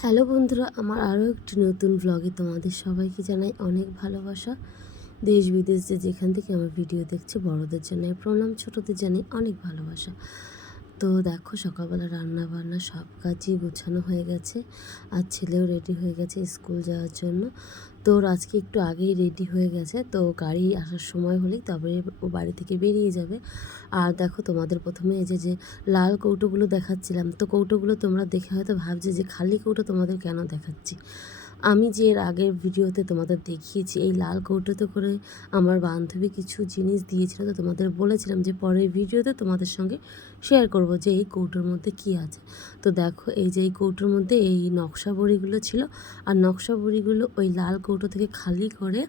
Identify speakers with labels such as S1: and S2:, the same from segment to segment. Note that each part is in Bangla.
S1: হ্যালো বন্ধুরা, আমার আরও একটি নতুন ব্লগে তোমাদের সবাইকে জানাই অনেক ভালোবাসা। দেশ বিদেশ যে যেখান থেকে আমার ভিডিও দেখছে, বড়দের জানাই প্রণাম, ছোটদের জানাই অনেক ভালোবাসা। তো দেখো, সকালবেলা রান্না বান্না সব কাজই গোছানো হয়ে গেছে, আর ছেলেও রেডি হয়ে গেছে স্কুল যাওয়ার জন্য। তো ওর আজকে একটু আগেই রেডি হয়ে গেছে, তো গাড়ি আসার সময় হলেই তবে ও বাড়ি থেকে বেরিয়ে যাবে। আর দেখো তোমাদের প্রথমে এই যে যে লাল কৌটোগুলো দেখাচ্ছিলাম, তো কৌটোগুলো তোমরা দেখে হয়তো ভাবছে যে খালি কৌটো তোমাদের কেন দেখাচ্ছি? আমি যে এর আগের ভিডিওতে তোমাদের দেখিয়েছি, এই লাল কৌটোতে করে আমার বান্ধবী কিছু জিনিস দিয়েছিল তো তোমাদের বলেছিলাম যে পরের ভিডিওতে তোমাদের সঙ্গে শেয়ার করব যে এই কৌটোর মধ্যে কি আছে। তো দেখো, এই যে এই কৌটোর মধ্যে এই নকশা বড়িগুলো ছিল, আর নকশা বড়িগুলো ওই লাল কৌটো থেকে খালি করে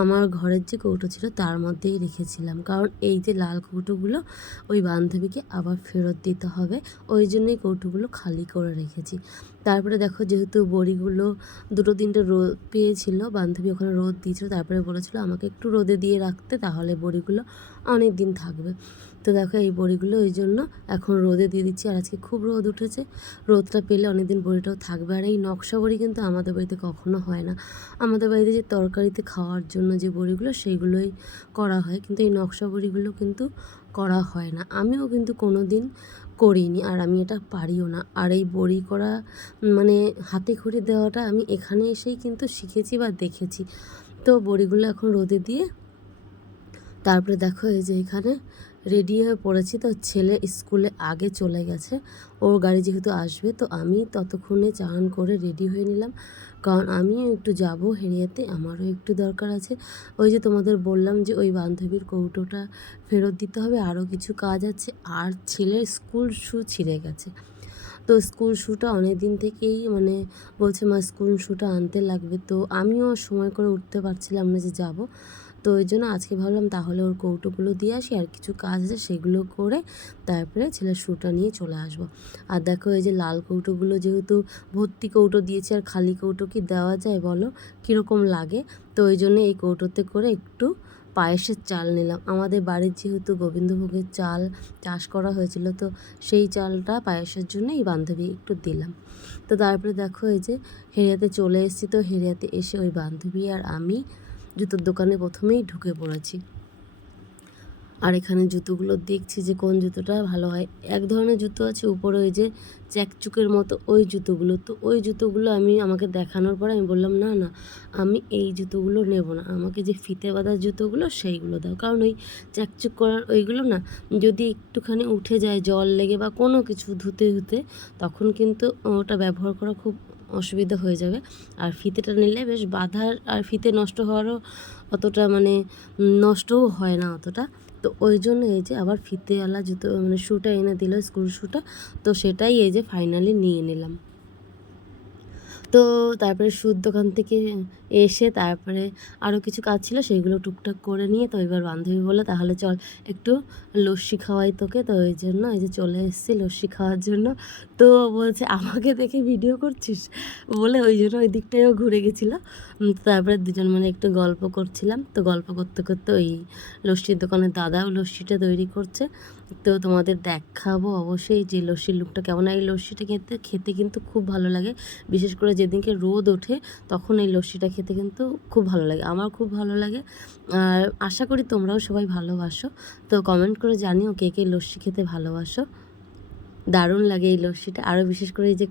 S1: আমার ঘরের যে কৌটো ছিল তার মধ্যেই রেখেছিলাম। কারণ এই যে লাল কৌটোগুলো ওই বান্ধবীকে আবার ফেরত দিতে হবে, ওই জন্যই কৌটোগুলো খালি করে রেখেছি। তারপরে দেখো যেহেতু বড়িগুলো দুটো তিনটে রোদ পেয়েছিল, বান্ধবী ওখানে রোদ দিয়েছিল, তারপরে বলেছিল আমাকে একটু রোদে দিয়ে রাখতে, তাহলে বড়িগুলো অনেক দিন থাকবে। তো দেখো এই বড়িগুলো ওই জন্য এখন রোদে দিয়ে দিচ্ছি, আর আজকে খুব রোদ উঠেছে। রোদটা পেলে অনেক দিন বড়িটাও থাকবে, আর এই নকশা বড়ি কিন্তু আমাদের বাড়িতে কখনো হয় না। আমাদের বাড়িতে যে তরকারিতে খাওয়ার জন্য যে বড়িগুলো সেইগুলোই করা হয়, কিন্তু এই নকশা বড়িগুলো কিন্তু করা হয় না। আমিও কিন্তু কোনো দিন করিনি আর আমি এটা পারিও না। আর এই বড়ি করা মানে হাতে খড়ি দেওয়াটা আমি এখানে এসেই কিন্তু শিখেছি বা দেখেছি। তো বড়িগুলো এখন রোদে দিয়ে তারপরে দেখো এই যে এখানে রেডি হয়ে পড়েছি। তো ছেলে স্কুলে আগে চলে গেছে। ওর গাড়ি যেহেতু আসবে, তো আমি ততক্ষণে চান করে রেডি হয়ে নিলাম। কারণ আমিও একটু যাব হেরিয়াতে, আমারও একটু দরকার আছে। ওই যে তোমাদের বললাম যে ওই বান্ধবীর কৌটোটা ফেরত দিতে হবে, আরও কিছু কাজ আছে। আর ছেলের স্কুল শু ছিঁড়ে গেছে। তো স্কুল শ্যুটা অনেক দিন থেকেই মানে বলছে, মা স্কুল শ্যুটা আনতে লাগবে। তো আমিও সময় করে উঠতে পারছিলাম না যে যাব। তো ওই জন্য আজকে ভাবলাম তাহলে ওর কৌটোগুলো দিয়ে আসি, আর কিছু কাজ আছে সেগুলো করে তারপরে ছেলের শ্যুটা নিয়ে চলে আসব। আর দেখো এই যে লাল কৌটোগুলো যেহেতু ভর্তি কৌটো দিয়েছে, আর খালি কৌটো কি দেওয়া যায় বলো? কীরকম লাগে? তো ওই জন্য এই কৌটোতে করে একটু পায়েসের চাল নিলাম। আমাদের বাড়ির যেহেতু গোবিন্দভোগের চাল চাষ করা হয়েছিল, তো সেই চালটা পায়েসের জন্য এই বান্ধবী একটু দিলাম। তো তারপরে দেখো এই যে হেরিয়াতে চলে এসেছি, তো হেরিয়াতে এসে ওই বান্ধবী আর আমি জুতোর দোকানে প্রথমেই ঢুকে পড়েছি। আর এখানে জুতোগুলো দেখছি যে কোন জুতোটা ভালো হয়। এক ধরনের জুতো আছে, উপরে ওই যে চ্যাকচুকের মতো ওই জুতোগুলো। তো ওই জুতোগুলো আমি, আমাকে দেখানোর পরে আমি বললাম, না না, আমি এই জুতোগুলো নেব না। আমাকে যে ফিতে বাঁধার জুতোগুলো সেইগুলো দাও। কারণ ওই চ্যাকচুক করার ওইগুলো না, যদি একটুখানি উঠে যায় জল লেগে বা কোনো কিছু ধুতে ধুতে, তখন কিন্তু ওটা ব্যবহার করা খুব অসুবিধা হয়ে যাবে। আর ফিতেটা নিলে বেশ বাঁধার আর ফিতে নষ্ট হওয়ারও অতটা মানে নষ্টও হয় না অতটা। তো ওই জন্য এই যে আবার ফিতেওয়ালা জুতো মানে শ্যুটা এনে দিল স্কুল শ্যুটা তো সেটাই এই যে ফাইনালি নিয়ে নিলাম। তো তারপরে সুদ দোকান থেকে এসে তারপরে আরও কিছু কাজ ছিল সেইগুলো টুকটাক করে নিয়ে তো এবার বান্ধবী বলে তাহলে চল একটু লস্যি খাওয়াই তোকে। তো ওই জন্য এই যে চলে এসেছি লস্যি খাওয়ার জন্য। তো বলছে, আমাকে দেখে ভিডিও করছিস? বলে ওই জন্য ওই দিকটায়ও ঘুরে গেছিল। তারপরে দুজন মানে একটু গল্প করছিলাম। তো গল্প করতে করতে ওই লস্যির দোকানের দাদাও লস্যিটা তৈরি করছে। তো তোমাদের দেখাবো অবশ্যই যে লস্যির লুকটা কেমন। এই লস্যিটা খেতে খেতে কিন্তু খুব ভালো লাগে। বিশেষ করে যেদিনকে রোদ ওঠে তখন এই লস্যিটা খেতে কিন্তু খুব ভালো লাগে, আমার খুব ভালো লাগে। আর আশা করি তোমরাও সবাই ভালোবাসো তো কমেন্ট করে জানিও কে কে লস্যি খেতে ভালোবাসো। দারুণ লাগে এই লস্যিটা। আরও বিশেষ করে এই যে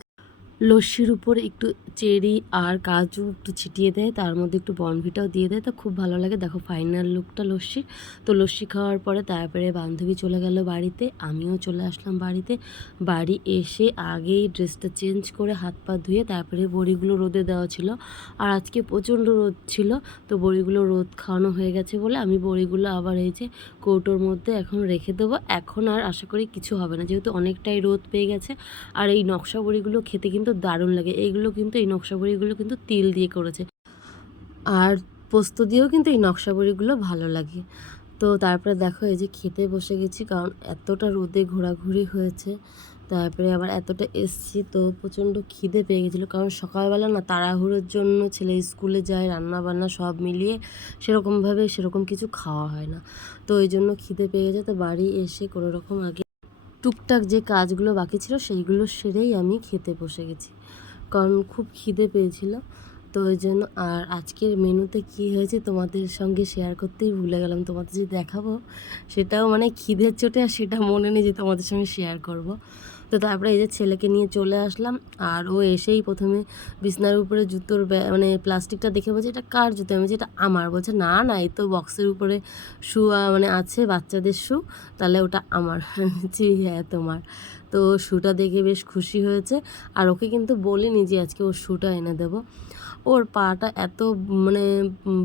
S1: লস্যির উপর একটু চেরি আর কাজু একটু ছিটিয়ে দেয়, তার মধ্যে একটু বনভিটাও দিয়ে দেয়। তো খুব ভালো লাগে। দেখো ফাইনাল লুকটা লস্যি তো লস্যি খাওয়ার পরে তারপরে বান্ধবী চলে গেল বাড়িতে, আমিও চলে আসলাম বাড়িতে। বাড়ি এসে আগেই ড্রেসটা চেঞ্জ করে হাত পা ধুয়ে তারপরে বড়িগুলো রোদে দেওয়া ছিল। আর আজকে প্রচণ্ড রোদ ছিল, তো বড়িগুলো রোদ খাওয়ানো হয়ে গেছে বলে আমি বড়িগুলো আবার এই যে কৌটোর মধ্যে এখন রেখে দেবো। এখন আর আশা করি কিছু হবে না, যেহেতু অনেকটাই রোদ পেয়ে গেছে। আর এই নকশা বড়িগুলো খেতে কিন্তু কিন্তু দারুণ লাগে। এইগুলো কিন্তু, এই নকশাবড়িগুলো কিন্তু তিল দিয়ে করেছে। আর পোস্ত দিয়েও কিন্তু এই নকশাবড়িগুলো ভালো লাগে। তো তারপরে দেখো, এই যে খেতে বসে গেছি, কারণ এতটা রোদে ঘোরাঘুরি হয়েছে। তারপরে আবার এতটা এসছি, তো প্রচণ্ড খিদে পেয়ে গেছিল। কারণ সকালবেলা না তাড়াহুড়োর জন্য ছেলে স্কুলে যায় রান্না বান্না সব মিলিয়ে সেরকমভাবে সেরকম কিছু খাওয়া হয় না। তো ওই জন্য খিদে পেয়ে গেছে। তো বাড়ি এসে কোনো রকম আগে টুকটাক যে কাজগুলো বাকি ছিল সেইগুলো সেরেই আমি খেতে বসে গেছি। কারণ খুব খিদে পেয়েছিল। তো ওই জন্য আর আজকের মেনুতে কি হয়েছে তোমাদের সঙ্গে শেয়ার করতেই ভুলে গেলাম। তোমাদের যে দেখাবো, সেটাও মানে খিদের চোটে আর সেটা মনে নেই যে তোমাদের সঙ্গে শেয়ার করব। তো তারপরে এই যে ছেলেকে নিয়ে চলে আসলাম আর ও এসেই প্রথমে বিছনার উপরে জুতোর মানে প্লাস্টিকটা দেখে বলছে, এটা কার জুতো? আমি এটা আমার। বলছে, না না, এই তো বক্সের উপরে শু মানে আছে বাচ্চাদের শু, তাহলে ওটা আমার। আমি হ্যাঁ তোমার। তো শুটা দেখে বেশ খুশি হয়েছে। আর ওকে কিন্তু বলিনি যে আজকে ওর শুটা এনে দেবো। ওর পাটা এত মানে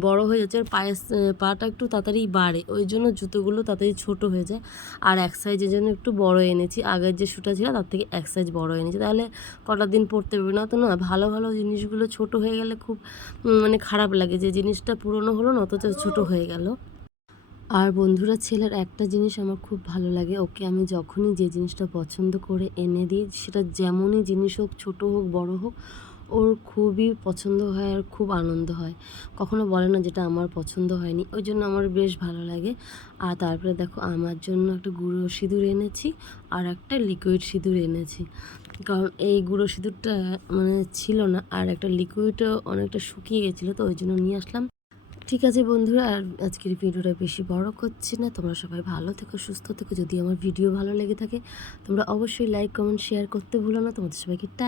S1: বড় হয়ে যাচ্ছে, ওর পায়ের পাটা একটু তাড়াতাড়ি বাড়ে, ওই জন্য জুতোগুলো তাড়াতাড়ি ছোট হয়ে যায়। আর এক সাইজের জন্য একটু বড় এনেছি, আগের যে শুটা ছিল তার থেকে এক সাইজ বড় এনেছি। তাহলে কটা দিন পরতে পারবে না তো না, ভালো ভালো জিনিসগুলো ছোট হয়ে গেলে খুব মানে খারাপ লাগে যে জিনিসটা পুরনো হলো না, অথচ ছোট হয়ে গেল। আর বন্ধুরা, ছেলের একটা জিনিস আমার খুব ভালো লাগে। ওকে আমি যখনই যে জিনিসটা পছন্দ করে এনে দিই, সেটা যেমনই জিনিস হোক, ছোট হোক, বড় হোক, ওর খুবই পছন্দ হয় আর খুব আনন্দ হয়। কখনো বলে না যেটা আমার পছন্দ হয়নি, ওই জন্য আমার বেশ ভালো লাগে। আর তারপরে দেখো, আমার জন্য একটা গুঁড়ো সিঁদুর এনেছি আর একটা লিকুইড সিঁদুর এনেছি। কারণ এই গুঁড়ো সিঁদুরটা মানে ছিল না, আর একটা লিকুইডও অনেকটা শুকিয়ে গেছিল, তো ওই জন্য নিয়ে আসলাম। ঠিক আছে বন্ধুরা, আর আজকের ভিডিওটা বেশি বড় করছি না। তোমরা সবাই ভালো থেকো, সুস্থ থেকো। যদি আমার ভিডিও ভালো লেগে থাকে, তোমরা অবশ্যই লাইক কমেন্ট শেয়ার করতে ভুলো না। তোমাদের সবাইকে টা